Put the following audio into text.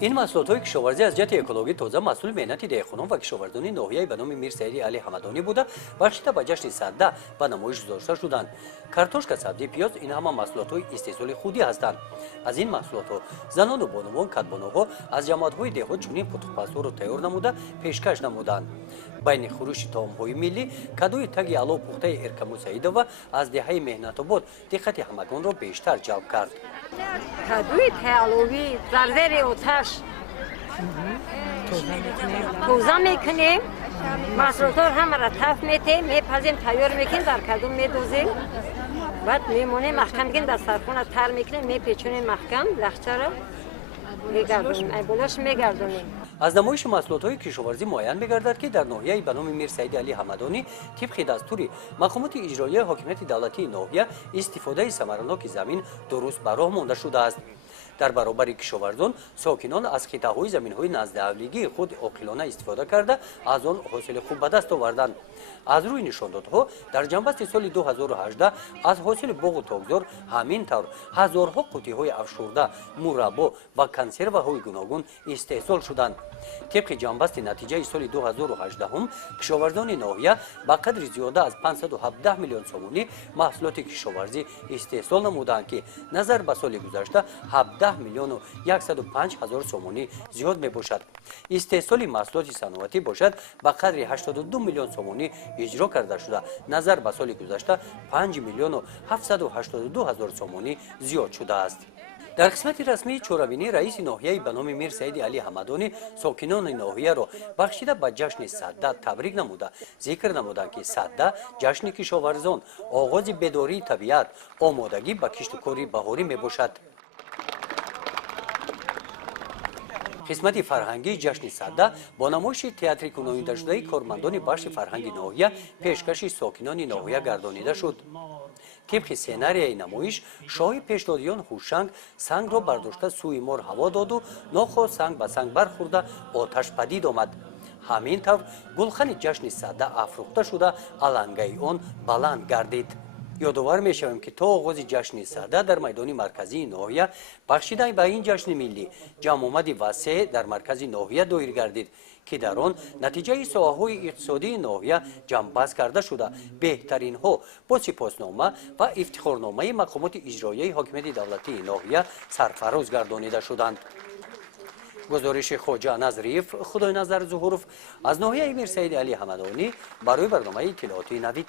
این محصولات کشاورزی از جهت اکولوژی تازه محصول مهنت دهقانان و کشاورزان ناحیه به نام میر سعید علی حمدانی بوده بخشیده به جشن سده به نمایش گذاشته شدند. کارتوشکا، سبزی، پیاز این همه محصولات استحصال خودی هستند. از این محصولات زنان و بانوان کدبانوها از جماعت‌های دهات چنین پخت‌وپزها را تیار نموده پیشکش نمودند. بین خروش طعام‌های ملی کدوی تگ علو پخته ارکم سعیدووا از دهه مهنت آباد دقت همگان را بیشتر جلب کرد. کدوی علوی در زیر آتش توزه میکنیم، محصولات همه را تف میتیم، میپزیم، تیار میکنیم، در کدو میدوزیم، بعد میمونیم محکم میکنیم، در سرخونه تر میکنیم، میپیچونیم محکم لخچه را میگردونیم، بلاش میگردونیم. از نمایش محصولات کشاورزی معین می‌گردد که در ناحیه به نام میر سعید علی حمدانی طبق دستور مقامات اجرایی حاکمیت دولتی ناحیه استفاده ثمرناک زمین درست به راه مانده شده است. در برابر کشاورزان ساکنان از خطه‌های زمین‌های نزد اهلیگی خود عاقلانه استفاده کرده از آن حاصل خوب به دست آوردند. از روی نشاندادها در جنبست سال 2018 از حاصل باغ و تاکزار همین طور هزارها قوطی‌های افشرده، مربا و کنسروهای گوناگون استحصال شدند. طبق جنبست نتیجه سال 2018 کشاورزان ناحیه به قدر زیاده از 517 میلیون سومونی محصولات کشاورزی استحصال نمودند که نظر به سال گذشته 17 میلیون و 105 هزار سومونی زیاد می باشد. استحصال محصولات صنعتی باشد به قدر 82 میلیون سومونی اجرا کرده شده، نظر به سال گذشته 5 میلیون و 782 هزار سومونی زیاد شده است. در قسمت رسمی چورابینی رئیس ناحیه به نام میر سعید علی حمدانی ساکنان ناحیه را بخشیده به جشن سده تبریک نموده ذکر نمودند که سده جشن کشاورزان آغاز بیداری طبیعت آمادگی به کشت و کاری بهاری می باشد. قسمت فرهنگی جشن سده با نمایش تئاتری کننده شده کارمندان بخش فرهنگی ناحیه پیشکش ساکنان ناحیه گردانیده شد. طبق سناریوی نمایش شاه پیشدادیان هوشنگ سنگ را برداشته سوی مار هوا داد و ناخواست سنگ به سنگ برخورده آتش پدید آمد. همین طور گلخن جشن سده افروخته شده علنگه آن بلند گردید. یادآور می‌شویم که تا آغاز جشن سده در میدان مرکزی ناحیه بخشیده به این جشن ملی جمع آمد وسیع در مرکز ناحیه دایر گردید که در آن نتیجه ساحه‌های اقتصادی ناحیه جمع‌بست کرده شده بهترین ها با سپاسنامه و افتخارنامه مقامات اجرایی حاکمیت دولتی ناحیه سرفراز گردانیده شدند. گزارش خواجه نظریف خدای نظر ظهورف از ناحیه میر سعید علی حمدانی برای برنامه اطلاعاتی نوید.